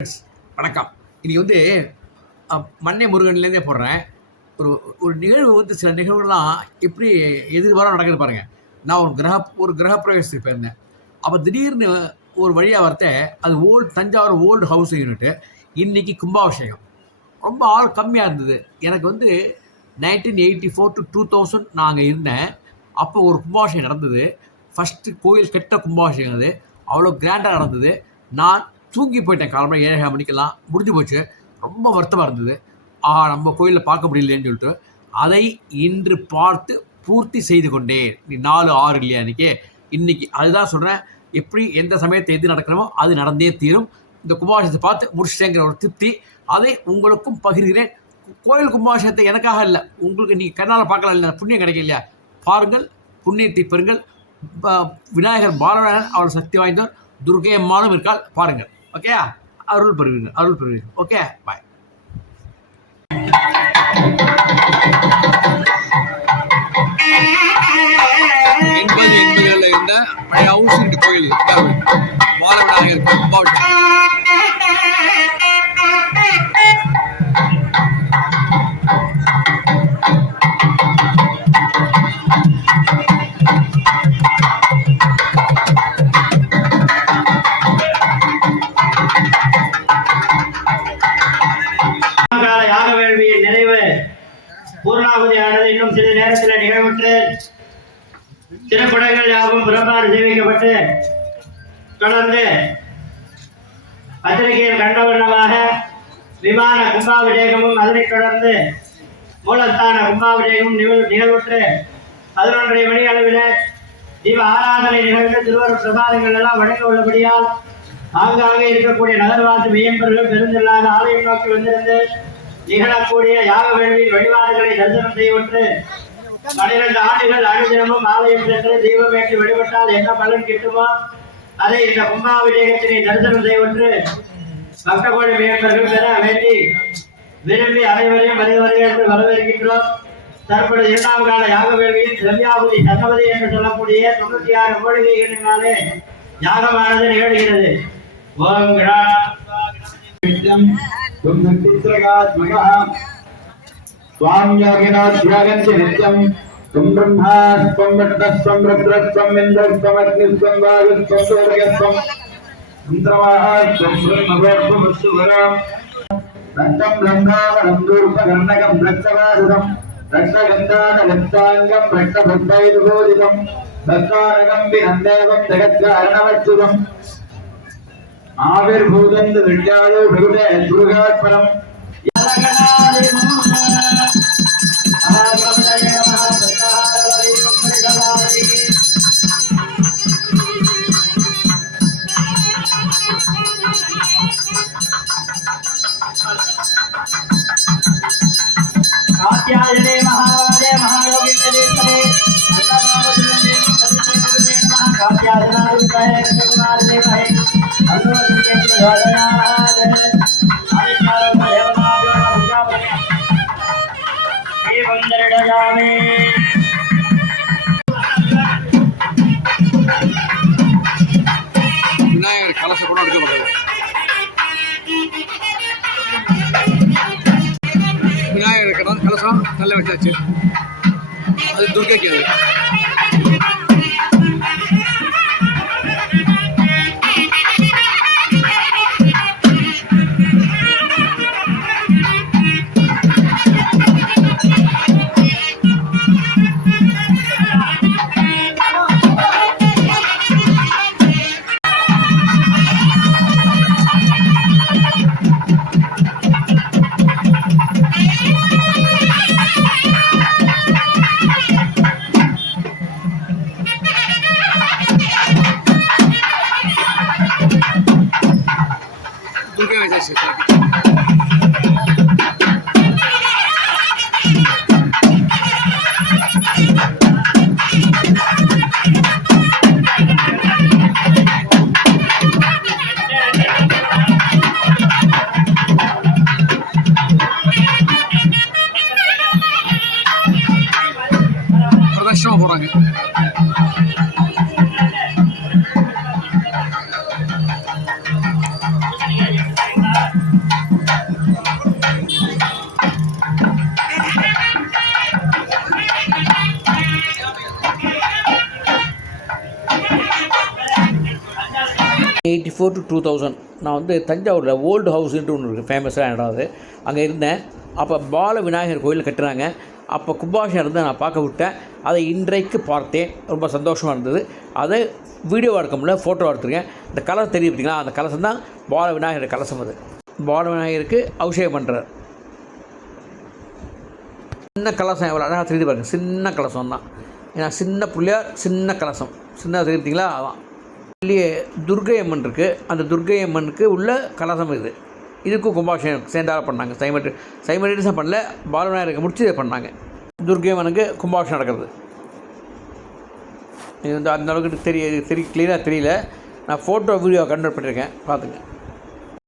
வணக்கம். இன்னைக்கு மண்ணை முருகன்லேருந்தே போடுறேன். ஒரு ஒரு நிகழ்வு சில நிகழ்வுகள்லாம் எப்படி எதிர்பாராம நடக்குது பாருங்க. நான் ஒரு கிரகப்பிரவேசத்துக்கு போயிருந்தேன். அப்போ திடீர்னு ஒரு வழியாக வரத்த அது தஞ்சாவூர் ஓல்டு ஹவுஸ் யூனிட்டு. இன்னைக்கு கும்பாபிஷேகம். ரொம்ப ஆள் கம்மியாக இருந்தது. எனக்கு 1984 to 2000 நான் அங்கே இருந்தேன். அப்போ ஒரு கும்பாபிஷேகம் நடந்தது. ஃபஸ்ட்டு கோயில் கெட்ட கும்பாபிஷேகம் அது. அவ்வளோ கிராண்டாக நடந்தது. நான் தூங்கி போயிட்டேன். காலம்பரம் 7:30 மணிக்கெல்லாம் முடிஞ்சு போச்சு. ரொம்ப வருத்தமாக இருந்தது. நம்ம கோயிலில் பார்க்க முடியலேன்னு சொல்லிட்டு அதை இன்று பார்த்து பூர்த்தி செய்து கொண்டேன். 4/6 இல்லையா இன்னைக்கு அதுதான் சொல்கிறேன். எப்படி எந்த சமயத்தை எது நடக்கணுமோ அது நடந்தே தீரும். இந்த கும்பாபிஷேகத்தை பார்த்து முடிச்சிட்டேங்கிற ஒரு திருப்தி அதை உங்களுக்கும் பகிர்கிறேன். கோயில் கும்பாபிஷேகத்தை எனக்காக இல்லை, உங்களுக்கு நீங்கள் கண்ணால் பார்க்கலாம், இல்லை புண்ணியம் கிடைக்க இல்லையா, பாருங்கள், புண்ணியத்தை பெறுங்கள். விநாயகர் பாலநாயகன் அவர் சக்தி வாய்ந்தவர், துர்கை அம்மானும் இருக்கால், பாருங்கள். ஓகே, அருள் பெறுவீங்க. ஓகே, பாய். இருந்த பழைய ஹவுஸ் கோயில் பாலவிநாயகர் கும்பாபிஷேகம். பூர்ணாவதியானது இன்னும் சில நேரத்தில் நிகழ்வுற்று திரைப்படங்கள் யாவும் புறப்பாடு சேமிக்கப்பட்டு தொடர்ந்து பத்திரிகையில் கண்டவண்ணமாக விமான கும்பாபிஷேகமும் அதனைத் தொடர்ந்து மூலஸ்தான கும்பாபிஷேகமும் நிகழ்வுற்று 11:30 மணி அளவில் தீப ஆராதனை நிகழ்ந்து திருவருட் பிரசாதங்கள் எல்லாம் வழங்க உள்ளபடியால் ஆங்காங்கே இருக்கக்கூடிய நகர்வாசி மெய்யன்பர்கள் பெருந்தில்லாத ஆலயம் நோக்கி வந்திருந்து நிகழக்கூடிய யாக வேள்வியின் வழிபாடுகளை தரிசனம் செய்வற்று 12 ஆண்டுகள் அனுதினமும் ஆலயம் சென்று தெய்வம் ஏற்றி வழிபட்டால் என்ன பலன் கிட்டுமோ அதை இந்த கும்பாபிஷேகத்தினை தரிசனம் செய்வற்று பக்த கோடி மேம்பர்கள் பெற வேண்டி விரும்பி அனைவரையும் வருவர்கள் என்று வரவேற்கின்றோம். தற்பொழுது 2ஆம் கால யாக வேள்வியில் திரவியாபதி சன்னபதி என்று சொல்லக்கூடிய 96 மூலிகைகளினாலே யாகமானது நிகழ்கிறது. ஓம் स्वाम योगिनाध्यागन्ति नित्यं त्वं ब्रह्मा त्वं विष्णुस्त्वं रुद्रस्त्वं इन्द्रस्त्वं अग्निस्त्वं वायुस्त्वं सूर्यस्त्वं इन्द्रवाहस्त्वं ब्रह्मवर्षवस्तुवरं रक्तं ब्रह्मावरं दूर्पकर्णकं रक्तवासुरं रक्तगन्धानलिप्ताङ्गं रक्तभक्तैर्बोधितं भक्तारकं विनन्देवं जगत्कारणमच्युतम् आविर्भूतं विद्यालो भृगुते दुर्गात्परम् कात्यायने महाराजे महायोगिने कात्यायनारूपाय कृष्णकुमारे भाई अनुवदने योजनाद आदित्यारो देवनाभ्यो भुजापने हे वंदरडामे விநாயகர் கலச கூட எடுக்கப்படுது. விநாயகர் கலசம் நல்ல வச்சாச்சு. அது துர்க்கைக்கு दुर्गा वजह से பிரதர்ஷனம் போறாங்க. 1984 to 2000 நான் வந்து தஞ்சாவூரில் ஓல்டு ஹவுஸ்ன்ட்டு ஒன்று இருக்குது, ஃபேமஸாக இடம் அது. அங்கே இருந்தேன். அப்போ பால விநாயகர் கோயில் கட்டுறாங்க. அப்போ கும்பாபிஷேகம் இருந்து நான் பார்க்க விட்டேன். அதை இன்றைக்கு பார்த்தேன். ரொம்ப சந்தோஷமாக இருந்தது. அதை வீடியோவாக எடுக்க முடியல, ஃபோட்டோவாக எடுத்துருக்கேன். இந்த கலசம் தெரியும் பார்த்தீங்களா, அந்த கலசம் தான் பால விநாயகர் கலசம். அது பால விநாயகருக்கு அபிஷேகம் பண்ணுறார். சின்ன கலசம் எவ்வளோ அழகாக தெரியுது பாருங்கள். சின்ன கலசம் தான், ஏன்னா சின்ன பிள்ளையார் சின்ன கலசம், சின்ன தெரியுங்களா. அதான் இல்லையே துர்கை அம்மன் இருக்குது. அந்த துர்கை அம்மனுக்கு உள்ள கலசம் இது. இதுக்கும் கும்பாபிஷேகம் சேர்ந்தால பண்ணாங்க. சைமல்டேனியஸாக பண்ணல, பாலவிநாயகருக்கு முடிச்சு இதை பண்ணாங்க. துர்கை அம்மனுக்கு கும்பாபிஷேகம் நடக்கிறது. இது வந்து அந்த அளவுக்கு கிளியராக தெரியல. நான் ஃபோட்டோ வீடியோ கன்வெர்ட் பண்ணியிருக்கேன், பார்த்துங்க.